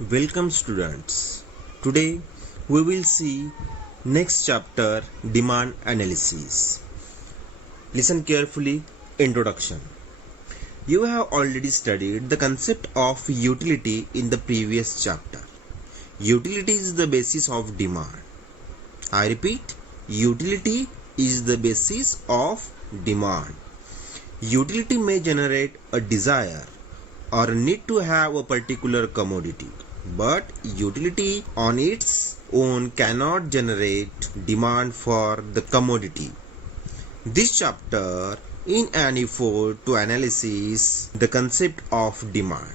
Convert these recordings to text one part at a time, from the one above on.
Welcome students. Today we will see next chapter demand analysis. Listen carefully. Introduction. You have already studied the concept of utility in the previous chapter. Utility is the basis of demand. I repeat, utility is the basis of demand. Utility may generate a desire or a need to have a particular commodity, but utility on its own cannot generate demand for the commodity. This chapter in an effort to analyze the concept of demand.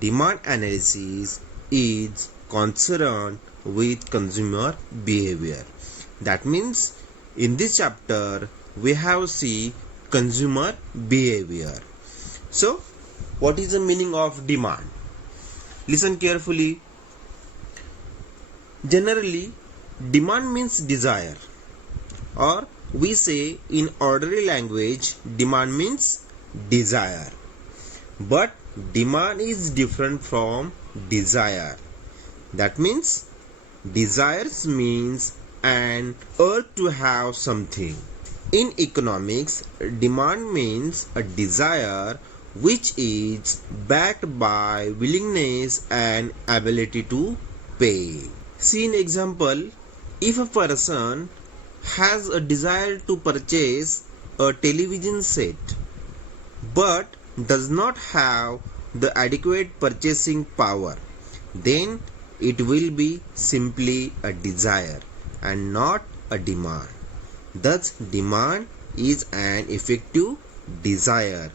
Demand analysis is concerned with consumer behavior. That means in this chapter we have see consumer behavior. So what is the meaning of demand? Listen carefully. Generally, demand means desire, or we say in ordinary language, demand means desire. But demand is different from desire. That means desires means an urge to have something. In economics, demand means a desire which is backed by willingness and ability to pay. See an example, if a person has a desire to purchase a television set but does not have the adequate purchasing power, then it will be simply a desire and not a demand. Thus, demand is an effective desire.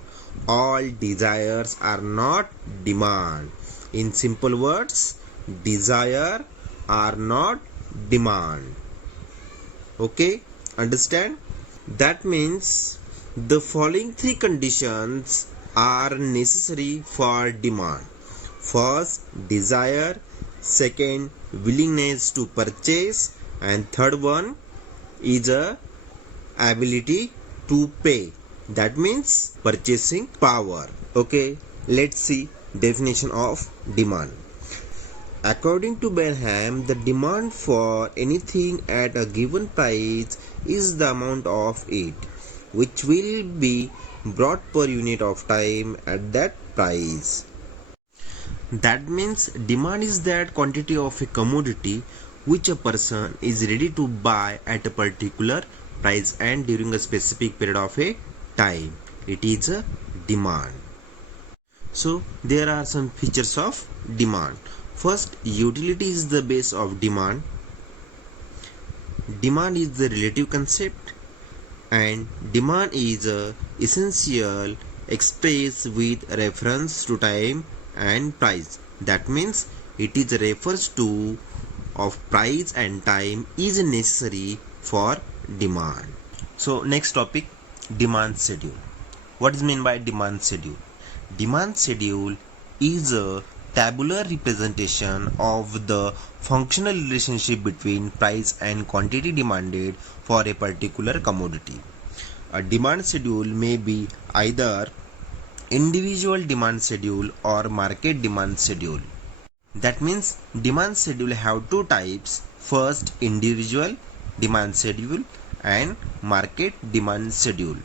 All desires are not demand. In simple words, desire are not demand. Okay, understand? That means the following three conditions are necessary for demand. First, desire. Second, willingness to purchase. And third one is a ability to pay. That means purchasing power. Okay, let's see definition of demand. According to Benham, the demand for anything at a given price is the amount of it which will be brought per unit of time at that price. That means demand is that quantity of a commodity which a person is ready to buy at a particular price and during a specific period of a time. It is a demand. So there are some features of demand. First, utility is the base of demand. Demand is the relative concept, and demand is essential expressed with reference to time and price. That means it is refers to of price and time is necessary for demand. So next topic, demand schedule. What is meant by demand schedule? Demand schedule is a tabular representation of the functional relationship between price and quantity demanded for a particular commodity. A demand schedule may be either individual demand schedule or market demand schedule. That means demand schedule have two types. First, individual demand schedule and market demand schedule.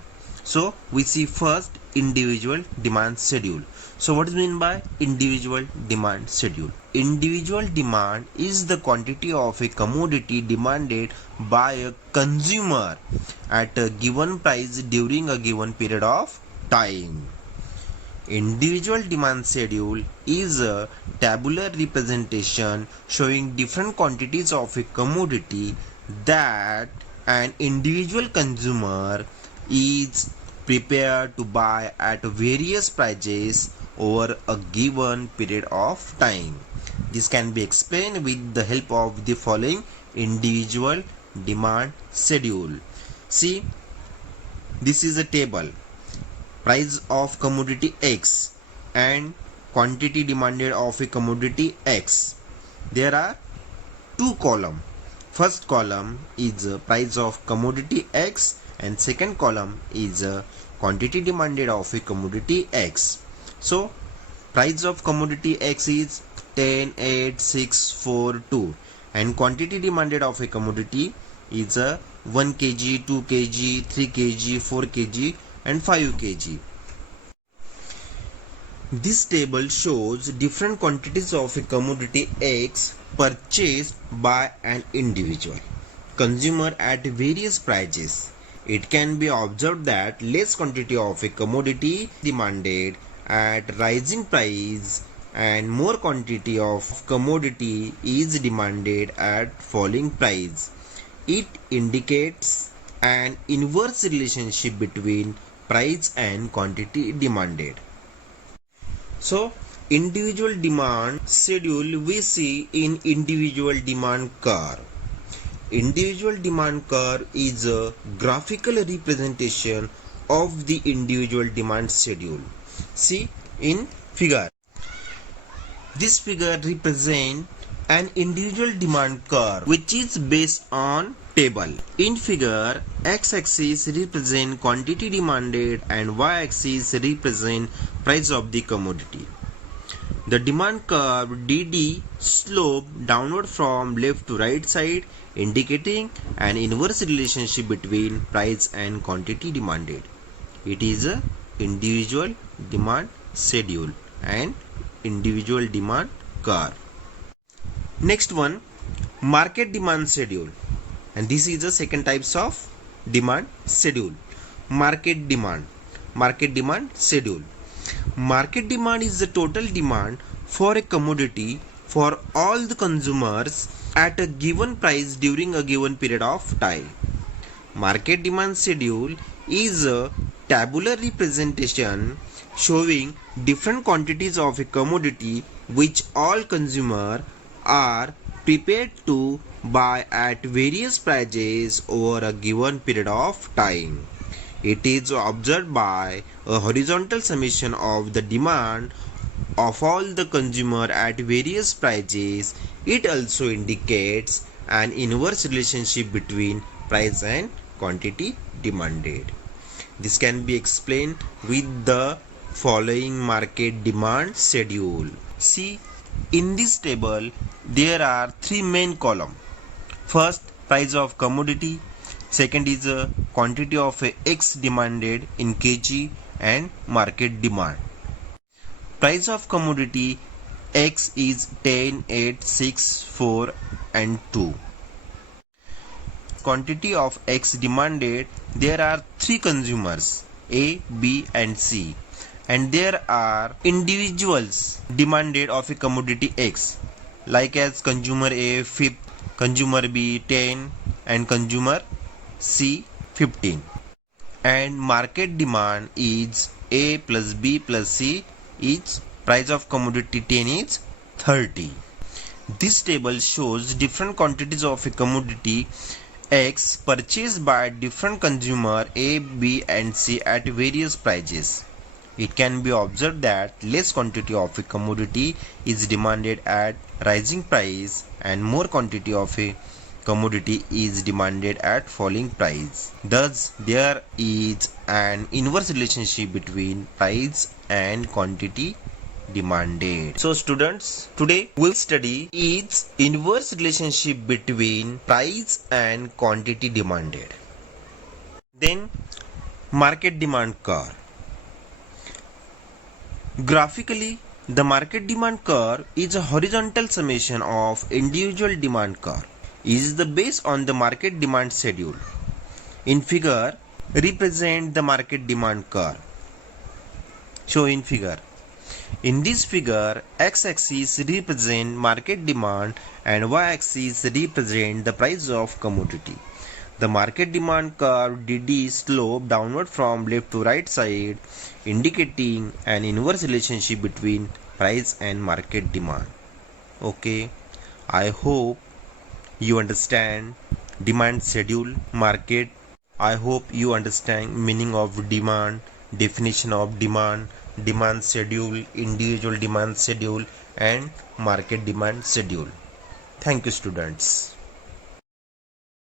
So we see first individual demand schedule. So what is meant by individual demand schedule? Individual demand is the quantity of a commodity demanded by a consumer at a given price during a given period of time. Individual demand schedule is a tabular representation showing different quantities of a commodity that an individual consumer is prepared to buy at various prices over a given period of time. This can be explained with the help of the following individual demand schedule. See, this is a table. Price of commodity X and quantity demanded of a commodity X. There are two columns. First column is price of commodity X and second column is quantity demanded of a commodity X. So price of commodity X is 10, 8, 6, 4, 2, and quantity demanded of a commodity is 1 kg, 2 kg, 3 kg, 4 kg and 5 kg. This table shows different quantities of a commodity X purchased by an individual consumer at various prices. It can be observed that less quantity of a commodity demanded at rising price and more quantity of commodity is demanded at falling price. It indicates an inverse relationship between price and quantity demanded. So, individual demand schedule we see in individual demand curve. Individual demand curve is a graphical representation of the individual demand schedule. See in figure. This figure represents an individual demand curve which is based on table. In figure, x-axis represent quantity demanded and y-axis represent price of the commodity. The demand curve DD slope downward from left to right side, indicating an inverse relationship between price and quantity demanded. It is a individual demand schedule and individual demand curve. Next one, market demand schedule, and this is the second types of demand schedule. Market demand schedule. Market demand is the total demand for a commodity for all the consumers at a given price during a given period of time. Market demand schedule is a tabular representation showing different quantities of a commodity which all consumers are prepared to buy at various prices over a given period of time. It is observed by a horizontal summation of the demand of all the consumer at various prices. It also indicates an inverse relationship between price and quantity demanded. This can be explained with the following market demand schedule. See, in this table there are three main columns. First, price of commodity. Second is a quantity of X demanded in kg and market demand. Price of commodity X is 10, 8, 6, 4 and 2. Quantity of X demanded, there are three consumers A, B and C, and there are individuals demanded of a commodity X, like as consumer A 5, consumer B 10 and consumer C 15, and market demand is A plus B plus C is price of commodity 10 is 30. This table shows different quantities of a commodity X purchased by different consumer A, B and C at various prices. It can be observed that less quantity of a commodity is demanded at rising price and more quantity of a commodity is demanded at falling price. Thus, there is an inverse relationship between price and quantity demanded. So students, today we will study its inverse relationship between price and quantity demanded. Then, market demand curve. Graphically, the market demand curve is a horizontal summation of individual demand curve. It is the base on the market demand schedule. In figure, represent the market demand curve. Show in figure. In this figure, x-axis represent market demand and y-axis represent the price of commodity. The market demand curve DD slope downward from left to right side, indicating an inverse relationship between price and market demand. Okay, I hope you understand demand schedule, market. I hope you understand meaning of demand, definition of demand, demand schedule, individual demand schedule and market demand schedule. Thank you students.